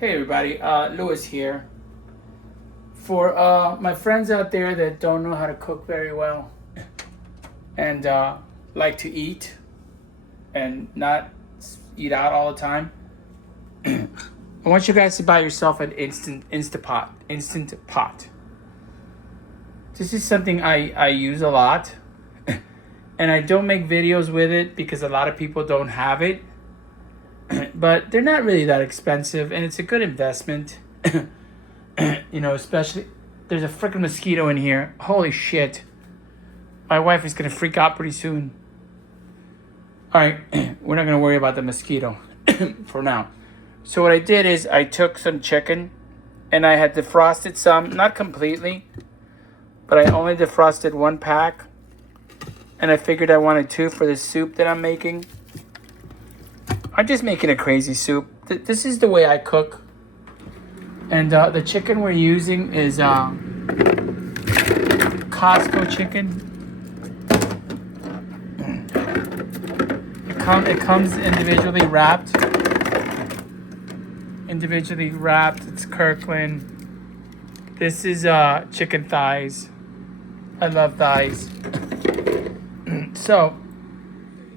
Hey everybody, Lewis here. For my friends out there that don't know how to cook very well and like to eat and not eat out all the time, I want you guys to buy yourself an instant pot. This is something I use a lot, and I don't make videos with it because a lot of people don't have it. But they're not really that expensive, and it's a good investment. Especially there's a freaking mosquito in here. Holy shit. My wife is going to freak out pretty soon. All right, we're not going to worry about the mosquito for now. So what I did is I took some chicken and I had defrosted some, not completely, but I only defrosted one pack. And I figured I wanted two for the soup that I'm making. I'm just making a crazy soup. This is the way I cook. And the chicken we're using is Costco chicken. It comes individually wrapped. It's Kirkland. This is chicken thighs. I love thighs. So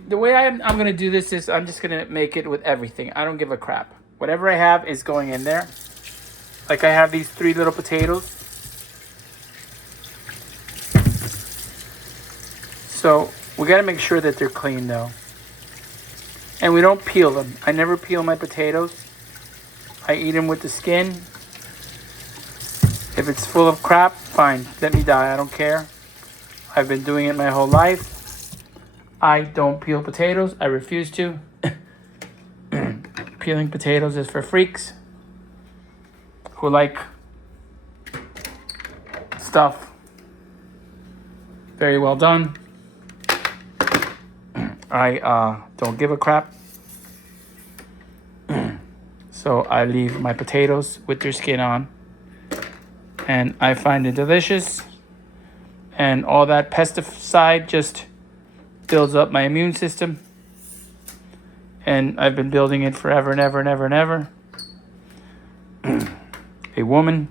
the way I'm going to do this is I'm just going to make it with everything. I don't give a crap. Whatever I have is going in there. Like I have these 3 little potatoes. So we got to make sure that they're clean though. And we don't peel them. I never peel my potatoes. I eat them with the skin. If it's full of crap, fine. Let me die. I don't care. I've been doing it my whole life. I don't peel potatoes. I refuse to. Peeling potatoes is for freaks who like stuff very well done. I don't give a crap. So I leave my potatoes with their skin on. And I find it delicious. And all that pesticide just builds up my immune system. And I've been building it forever and ever and ever and ever. A woman.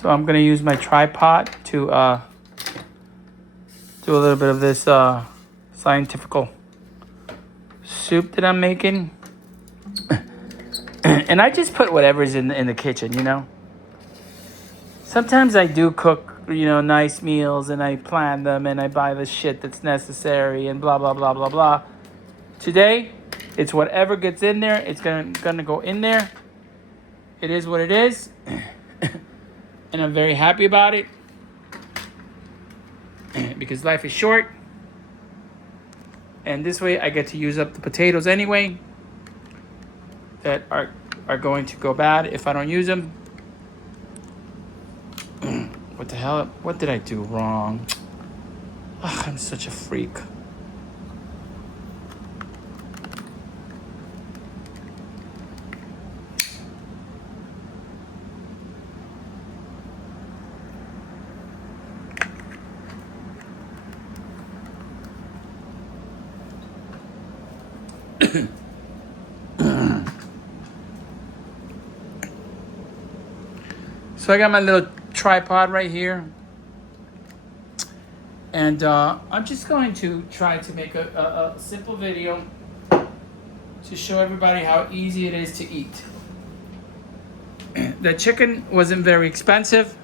So I'm going to use my tripod to do a little bit of this scientifical soup that I'm making. And I just put whatever's in the kitchen, you know. Sometimes I do cook, nice meals, and I plan them, and I buy the shit that's necessary, and blah, blah, blah, blah, blah. Today, it's whatever gets in there. It's gonna go in there. It is what it is. And I'm very happy about it. Because life is short. And this way, I get to use up the potatoes anyway. That are going to go bad if I don't use them. What the hell? What did I do wrong? Ugh, I'm such a freak. So I got my little tripod right here. And I'm just going to try to make a simple video to show everybody how easy it is to eat. The chicken wasn't very expensive.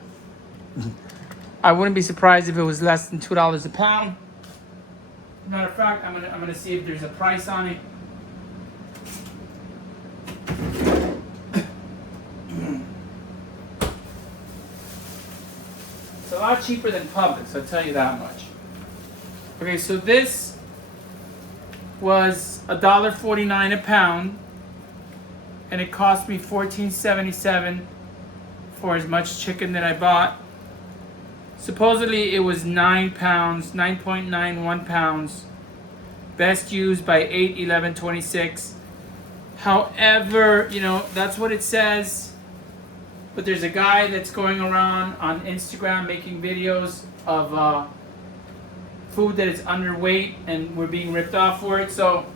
I wouldn't be surprised if it was less than $2 a pound. Matter of fact, I'm gonna see if there's a price on it. It's a lot cheaper than Publix, I'll tell you that much. Okay, so this was $1.49 a pound, and it cost me $14.77 for as much chicken that I bought. Supposedly it was 9 pounds, 9.91 pounds. Best used by 8/11/26. However, that's what it says. But there's a guy that's going around on Instagram making videos of food that is underweight, and we're being ripped off for it. So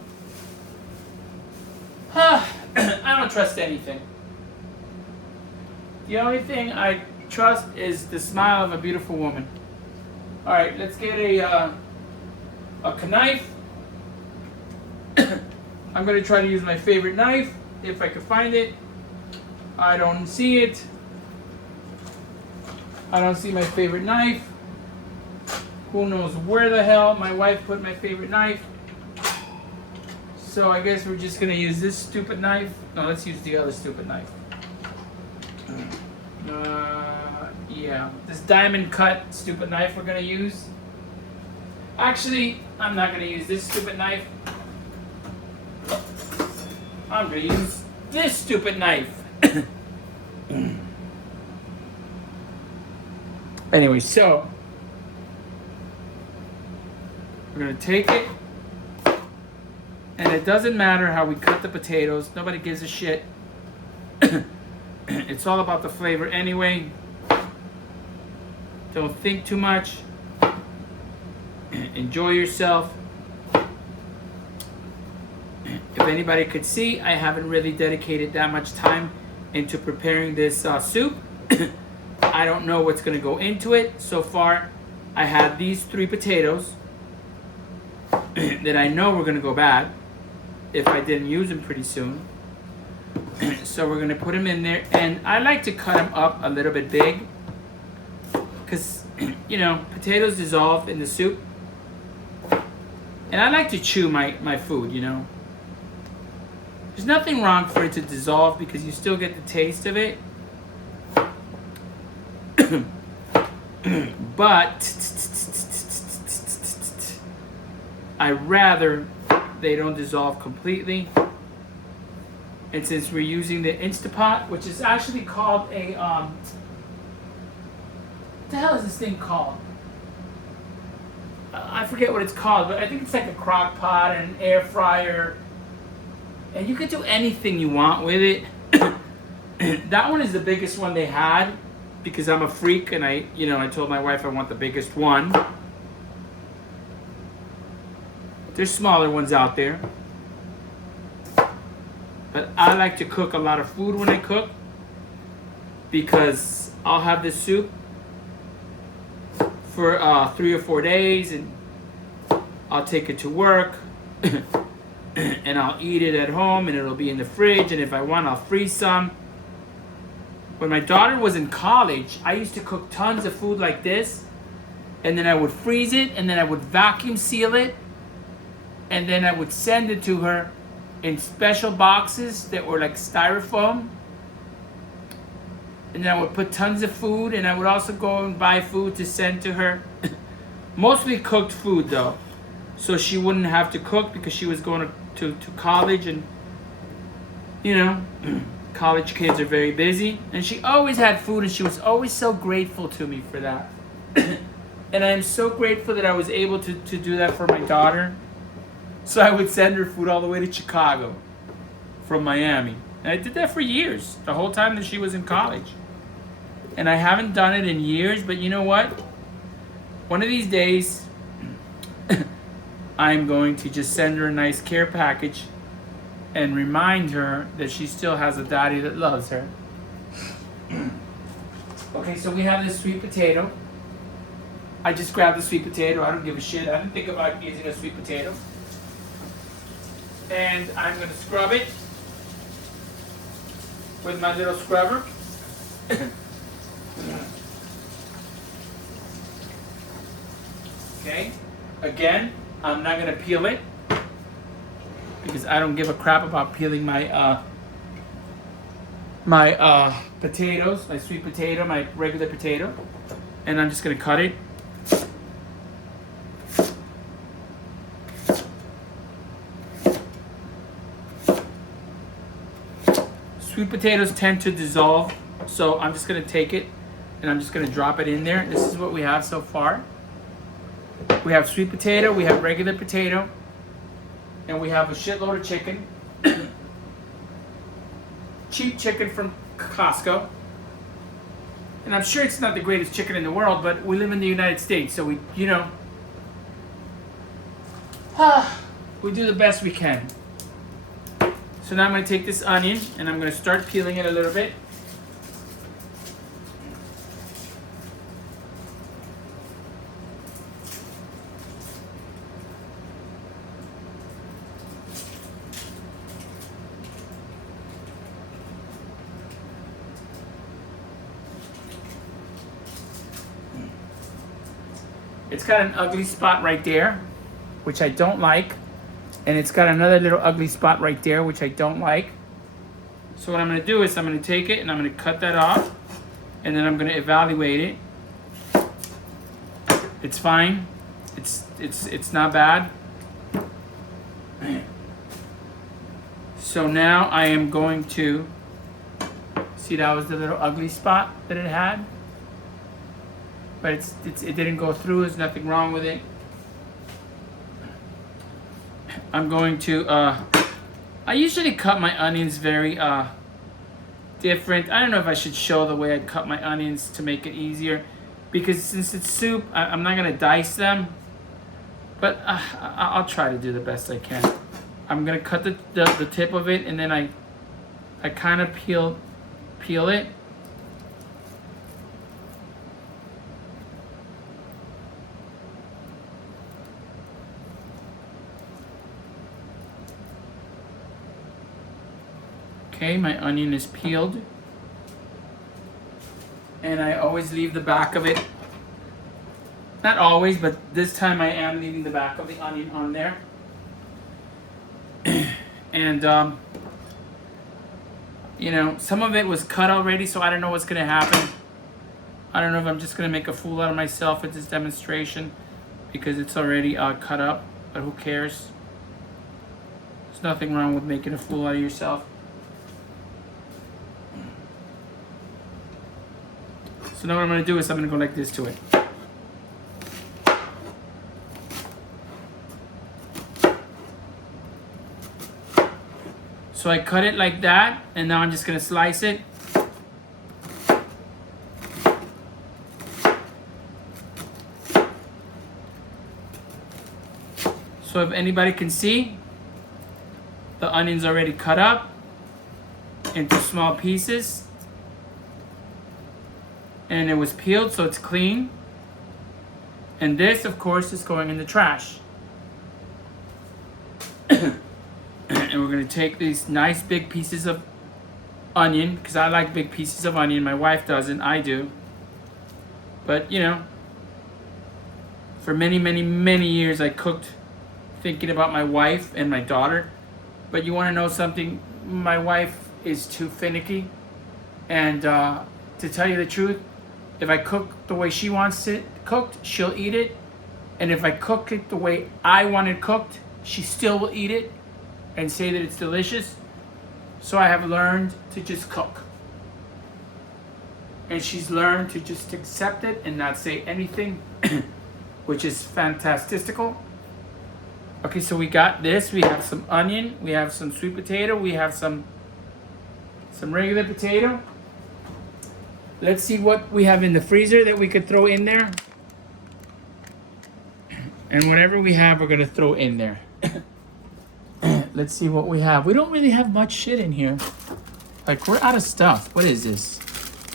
I don't trust anything. The only thing I trust is the smile of a beautiful woman. All right, let's get a knife. I'm gonna try to use my favorite knife if I can find it. I don't see it. I don't see my favorite knife. Who knows where the hell my wife put my favorite knife. So I guess we're just gonna use this stupid knife. No, let's use the other stupid knife. Yeah, this diamond cut stupid knife we're gonna use. Actually, I'm not gonna use this stupid knife. I'm gonna use this stupid knife. Anyway, so we're gonna take it, and it doesn't matter how we cut the potatoes. Nobody gives a shit. It's all about the flavor anyway. Don't think too much. Enjoy yourself. If anybody could see, I haven't really dedicated that much time into preparing this soup. I don't know what's going to go into it. So far, I had these 3 potatoes that I know were going to go bad if I didn't use them pretty soon. So we're going to put them in there. And I like to cut them up a little bit big because, you know, potatoes dissolve in the soup. And I like to chew my food, you know. There's nothing wrong for it to dissolve because you still get the taste of it. But I rather they don't dissolve completely. And since we're using the Instapot, which is actually called a what the hell is this thing called? I forget what it's called, but I think it's like a crock pot and an air fryer. And you could do anything you want with it. That one is the biggest one they had because I'm a freak and I told my wife I want the biggest one. There's smaller ones out there. But I like to cook a lot of food when I cook because I'll have this soup for 3 or 4 days and I'll take it to work and I'll eat it at home and it'll be in the fridge, and if I want I'll freeze some. When my daughter was in college, I used to cook tons of food like this and then I would freeze it and then I would vacuum seal it and then I would send it to her in special boxes that were like styrofoam. And then I would put tons of food, and I would also go and buy food to send to her. Mostly cooked food though, so she wouldn't have to cook because she was going to college, and you know, college kids are very busy. And she always had food, and she was always so grateful to me for that. And I am so grateful that I was able to do that for my daughter. So I would send her food all the way to Chicago from Miami. And I did that for years, the whole time that she was in college. And I haven't done it in years, but you know what? One of these days, I'm going to just send her a nice care package and remind her that she still has a daddy that loves her. Okay, so we have this sweet potato. I just grabbed the sweet potato. I don't give a shit. I didn't think about using a sweet potato. And I'm going to scrub it with my little scrubber. Okay, again, I'm not going to peel it because I don't give a crap about peeling my potatoes, my sweet potato, my regular potato. And I'm just going to cut it. Sweet potatoes tend to dissolve, so I'm just going to take it and I'm just going to drop it in there. This is what we have so far. We have sweet potato, we have regular potato, and we have a shitload of chicken. Cheap chicken from Costco. And I'm sure it's not the greatest chicken in the world, but we live in the United States, so we, you know, we do the best we can. So now I'm going to take this onion and I'm going to start peeling it a little bit. It's got an ugly spot right there, which I don't like. And it's got another little ugly spot right there, which I don't like. So what I'm going to do is I'm going to take it and I'm going to cut that off. And then I'm going to evaluate it. It's fine. It's not bad. So now I am going to, see, that was the little ugly spot that it had. But it didn't go through. There's nothing wrong with it. I'm going to, I usually cut my onions very different. I don't know if I should show the way I cut my onions to make it easier. Because since it's soup, I'm not going to dice them. But I'll try to do the best I can. I'm going to cut the tip of it and then I kind of peel it. Okay, my onion is peeled. And I always leave the back of it. Not always, but this time I am leaving the back of the onion on there. And, you know, some of it was cut already, so I don't know what's going to happen. I don't know if I'm just going to make a fool out of myself with this demonstration because it's already cut up, but who cares? There's nothing wrong with making a fool out of yourself. So now what I'm going to do is I'm going to go like this to it. So I cut it like that, and now I'm just going to slice it. So if anybody can see, the onion's already cut up into small pieces. And it was peeled, so it's clean. And this, of course, is going in the trash. And we're going to take these nice big pieces of onion, because I like big pieces of onion. My wife doesn't, I do. But, you know, for many, many, many years I cooked thinking about my wife and my daughter. But you want to know something? My wife is too finicky. And to tell you the truth, if I cook the way she wants it cooked, she'll eat it. And if I cook it the way I want it cooked, she still will eat it and say that it's delicious. So I have learned to just cook. And she's learned to just accept it and not say anything, which is fantastical. Okay, so we got this. We have some onion. We have some sweet potato. We have some regular potato. Let's see what we have in the freezer that we could throw in there. And whatever we have, we're going to throw in there. Let's see what we have. We don't really have much shit in here. Like, we're out of stuff. What is this?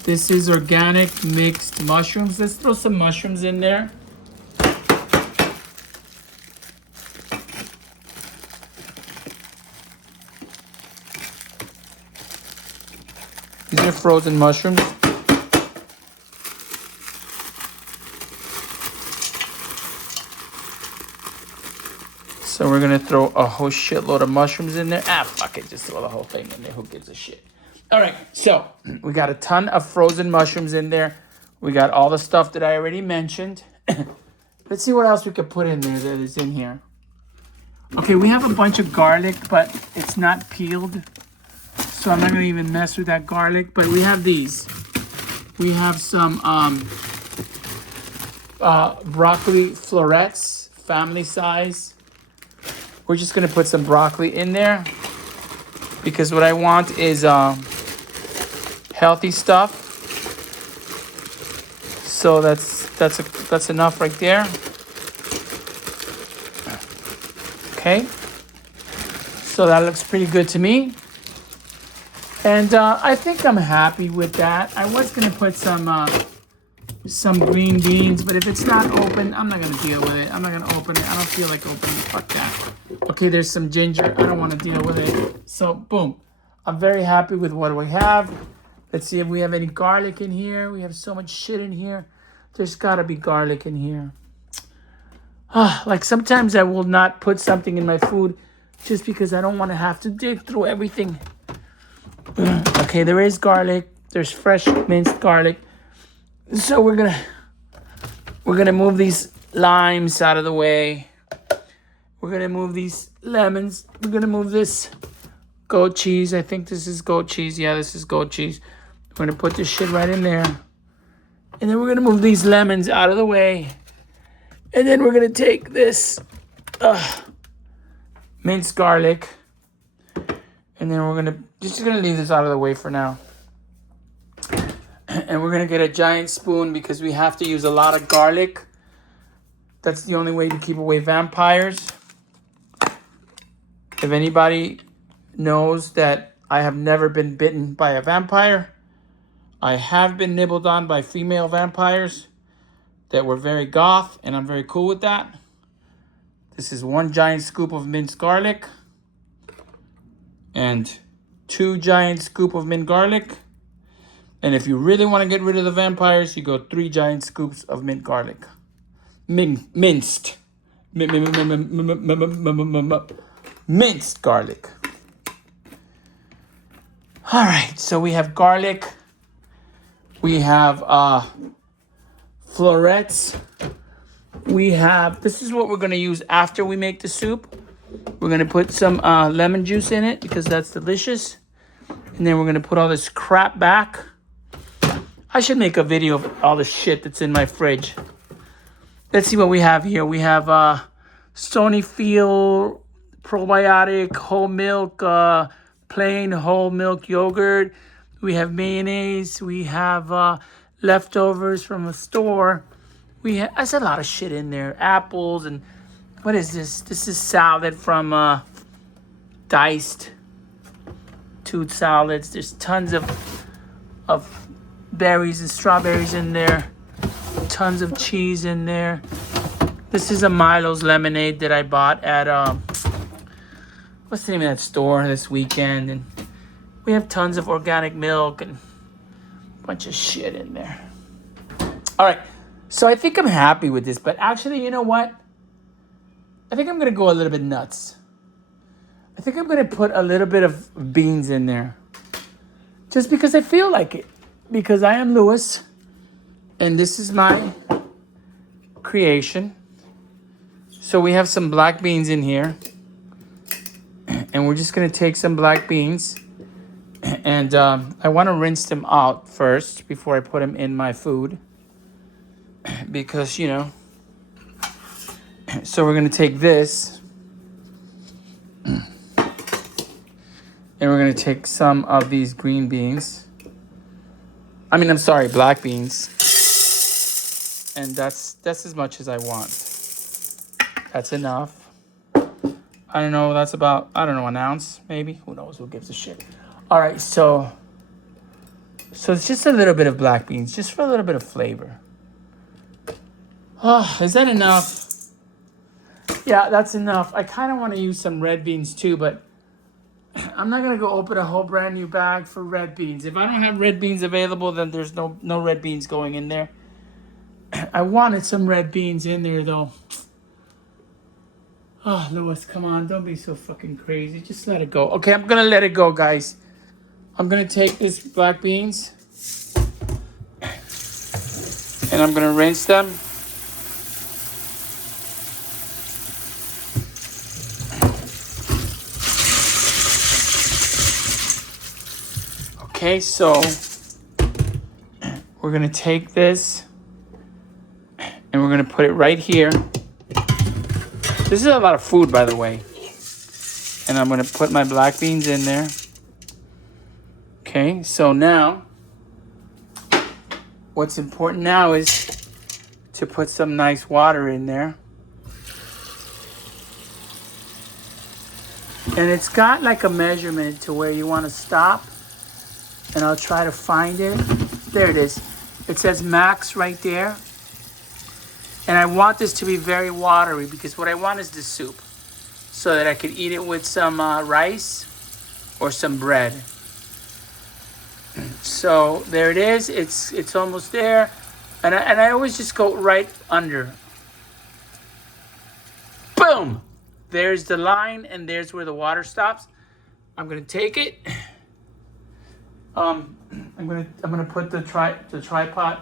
This is organic mixed mushrooms. Let's throw some mushrooms in there. These are frozen mushrooms. So we're gonna throw a whole shitload of mushrooms in there. Fuck it, just throw the whole thing in there. Who gives a shit? All right, so we got a ton of frozen mushrooms in there. We got all the stuff that I already mentioned. Let's see what else we could put in there that is in here. Okay, we have a bunch of garlic, but it's not peeled. So I'm not gonna even mess with that garlic, but we have these. We have some broccoli florets, family size. We're just gonna put some broccoli in there because what I want is healthy stuff. So that's enough right there. Okay. So that looks pretty good to me. And I think I'm happy with that. I was gonna put some green beans, but if it's not open, I'm not gonna deal with it. I'm not gonna open it. I don't feel like opening it. Fuck that. Okay, there's some ginger. I don't want to deal with it. So boom, I'm very happy with what we have. Let's see if we have any garlic in here. We have so much shit in here. There's gotta be garlic in here. Like sometimes I will not put something in my food just because I don't want to have to dig through everything. Okay, there is garlic. There's fresh minced garlic. So we're gonna move these limes out of the way. We're gonna move these lemons. We're gonna move this goat cheese. I think this is goat cheese. Yeah, this is goat cheese. We're gonna put this shit right in there. And then we're gonna move these lemons out of the way. And then we're gonna take this minced garlic. And then we're just gonna leave this out of the way for now. And we're gonna get a giant spoon because we have to use a lot of garlic. That's the only way to keep away vampires. If anybody knows that I have never been bitten by a vampire, I have been nibbled on by female vampires that were very goth, and I'm very cool with that. This is 1 giant scoop of minced garlic and 2 giant scoop of minced garlic. And if you really want to get rid of the vampires, you go 3 giant scoops of minced garlic. Minced. Minced garlic. All right, so we have garlic. We have florets. This is what we're going to use after we make the soup. We're going to put some lemon juice in it because that's delicious. And then we're going to put all this crap back. I should make a video of all the shit that's in my fridge. Let's see what we have here. We have Stonyfield probiotic, whole milk, plain whole milk yogurt. We have mayonnaise. We have leftovers from a store. There's a lot of shit in there. Apples and what is this? This is salad from Diced. 2 salads. There's tons of berries and strawberries in there. Tons of cheese in there. This is a Milo's lemonade that I bought at what's the name of that store this weekend? And we have tons of organic milk and a bunch of shit in there. All right, so I think I'm happy with this, but actually, you know what? I think I'm gonna go a little bit nuts. I think I'm gonna put a little bit of beans in there, just because I feel like it. Because I am Lewis, and this is my creation. So we have some black beans in here, and we're just gonna take some black beans, and I want to rinse them out first before I put them in my food, because you know. So we're gonna take this, and we're gonna take some of these green beans. I'm sorry, black beans. And that's as much as I want. That's enough. I don't know, that's about, an ounce, maybe. Who knows, who gives a shit. All right, so it's just a little bit of black beans, just for a little bit of flavor. Oh, is that enough? Yeah, that's enough. I kind of want to use some red beans too, but I'm not going to go open a whole brand new bag for red beans. If I don't have red beans available, then there's no red beans going in there. I wanted some red beans in there, though. Oh, Lewis, come on. Don't be so fucking crazy. Just let it go. Okay, I'm going to let it go, guys. I'm going to take this black beans, and I'm going to rinse them. Okay, so we're gonna take this and we're gonna put it right here. This is a lot of food, by the way. And I'm gonna put my black beans in there. Okay, so now, what's important now is to put some nice water in there. And it's got like a measurement to where you wanna stop. and I'll try to find it. There it is. It says max right there. And I want this to be very watery because what I want is the soup so that I could eat it with some rice or some bread. So there it is. It's almost there. And I always just go right under. Boom! There's the line and there's where the water stops. I'm gonna take it. I'm gonna put the tripod.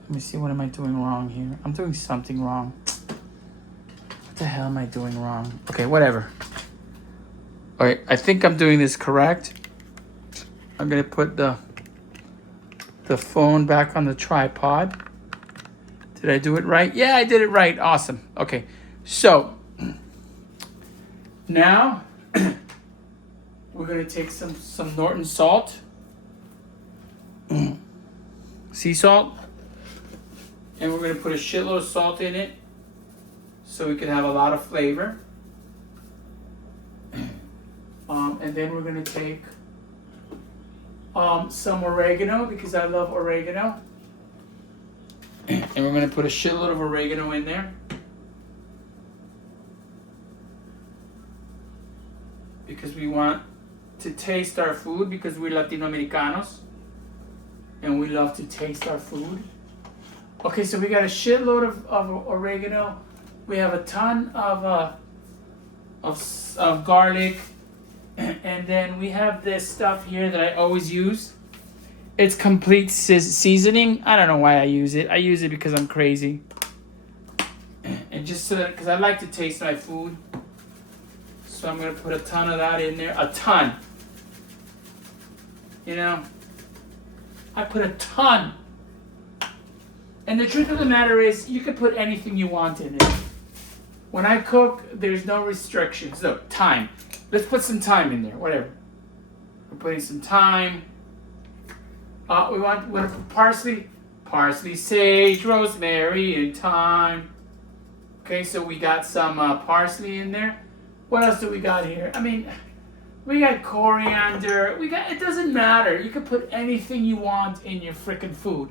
Let me see, what am I doing wrong here? I'm doing something wrong. What the hell am I doing wrong? Okay, whatever. All right, I think I'm doing this correct. I'm gonna put the phone back on the tripod. Did I do it right? Yeah, I did it right. Awesome. Okay, so now we're gonna take some Norton salt, sea salt, and we're gonna put a shitload of salt in it so we can have a lot of flavor. And then we're gonna take some oregano because I love oregano. And we're gonna put a shitload of oregano in there. Because we want to taste our food because we're Latino-Americanos. And we love to taste our food. Okay, so we got a shitload of oregano. We have a ton of garlic. And then we have this stuff here that I always use. It's complete seasoning. I don't know why I use it. I use it because I'm crazy. And just so that, because I like to taste my food. So I'm going to put a ton of that in there. A ton. You know? I put a ton. And the truth of the matter is, you can put anything you want in it. When I cook, there's no restrictions. No, time. Let's put some thyme in there, whatever. We're putting some thyme. We want to put parsley, sage, rosemary, and thyme. Okay, so we got some parsley in there. What else do we got here? I mean, we got coriander. It doesn't matter. You can put anything you want in your freaking food.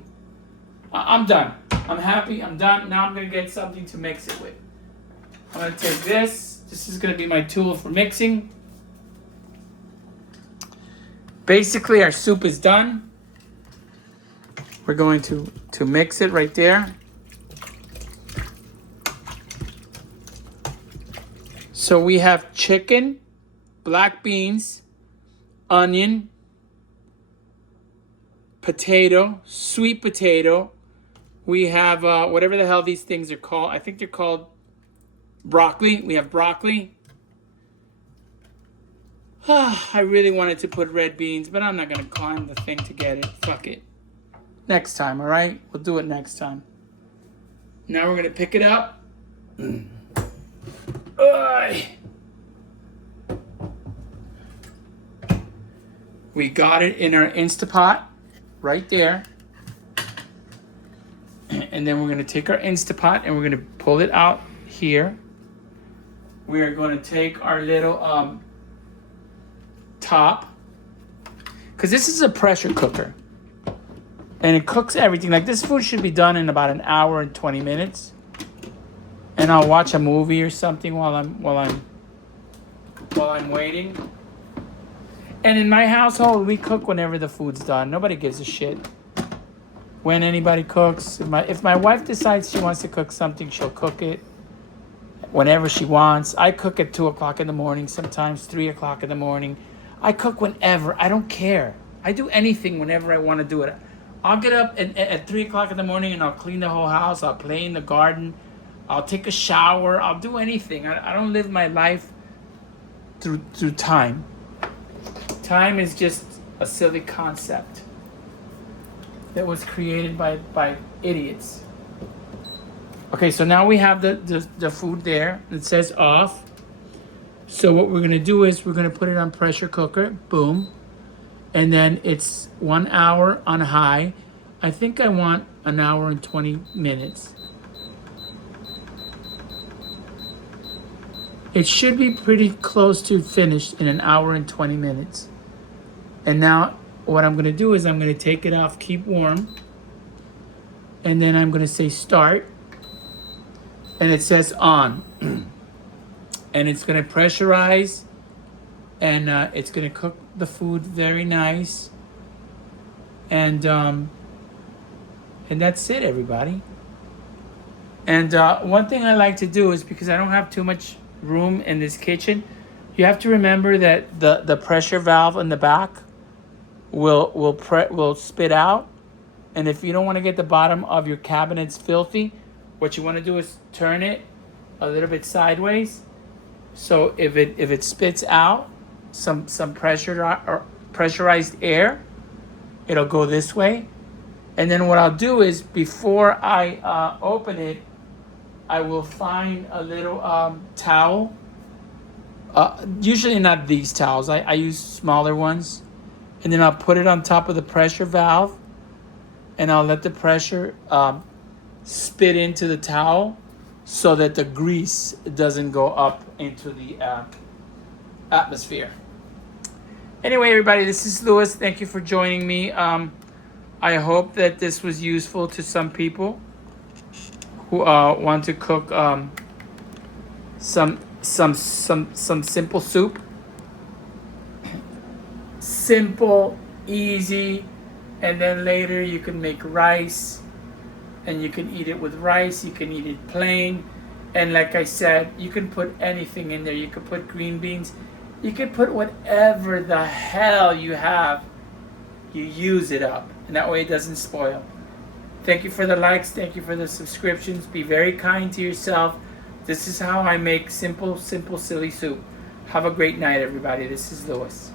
I'm done. I'm happy. I'm done. Now I'm going to get something to mix it with. I'm going to take this. This is going to be my tool for mixing. Basically, our soup is done. We're going to mix it right there. So we have chicken, black beans, onion, potato, sweet potato. We have whatever the hell these things are called. I think they're called broccoli. We have broccoli. I really wanted to put red beans, but I'm not going to climb the thing to get it. Fuck it. Next time, all right? We'll do it next time. Now we're going to pick it up. We got it in our Instapot right there. And then we're going to take our Instapot and we're going to pull it out here. We are going to take our little top, because this is a pressure cooker and it cooks everything. Like, this food should be done in about an hour and 20 minutes. And I'll watch a movie or something while I'm waiting. And in my household, we cook whenever the food's done. Nobody gives a shit when anybody cooks. If my wife decides she wants to cook something, she'll cook it whenever she wants. I cook at 2 o'clock in the morning, sometimes 3 o'clock in the morning. I cook whenever. I don't care. I do anything whenever I want to do it. I'll get up at 3 o'clock in the morning and I'll clean the whole house. I'll play in the garden. I'll take a shower. I'll do anything. I don't live my life through time. Time is just a silly concept that was created by idiots. Okay, so now we have the food there. It says off. So what we're going to do is we're going to put it on pressure cooker. Boom. And then it's 1 hour on high. I think I want an hour and 20 minutes. It should be pretty close to finished in an hour and 20 minutes. And now what I'm gonna do is I'm gonna take it off, keep warm, and then I'm gonna say start, and it says on. And it's gonna pressurize, and it's gonna cook the food very nice. And that's it, everybody. And one thing I like to do is, because I don't have too much room in this kitchen, you have to remember that the pressure valve in the back will spit out. And if you don't want to get the bottom of your cabinets filthy, what you want to do is turn it a little bit sideways. So if it spits out some pressure or pressurized air, it'll go this way. And then what I'll do is, before I open it, I will find a little towel. Usually not these towels. I use smaller ones. And then I'll put it on top of the pressure valve, and I'll let the pressure spit into the towel so that the grease doesn't go up into the atmosphere. Anyway, everybody, this is Louis. Thank you for joining me. I hope that this was useful to some people who want to cook some simple soup. Simple, easy, and then later you can make rice, and you can eat it with rice, you can eat it plain, and like I said, you can put anything in there. You can put green beans, you can put whatever the hell you have. You use it up, and that way it doesn't spoil. Thank you for the likes, thank you for the subscriptions. Be very kind to yourself. This is how I make simple, silly soup. Have a great night, everybody. This is Louis.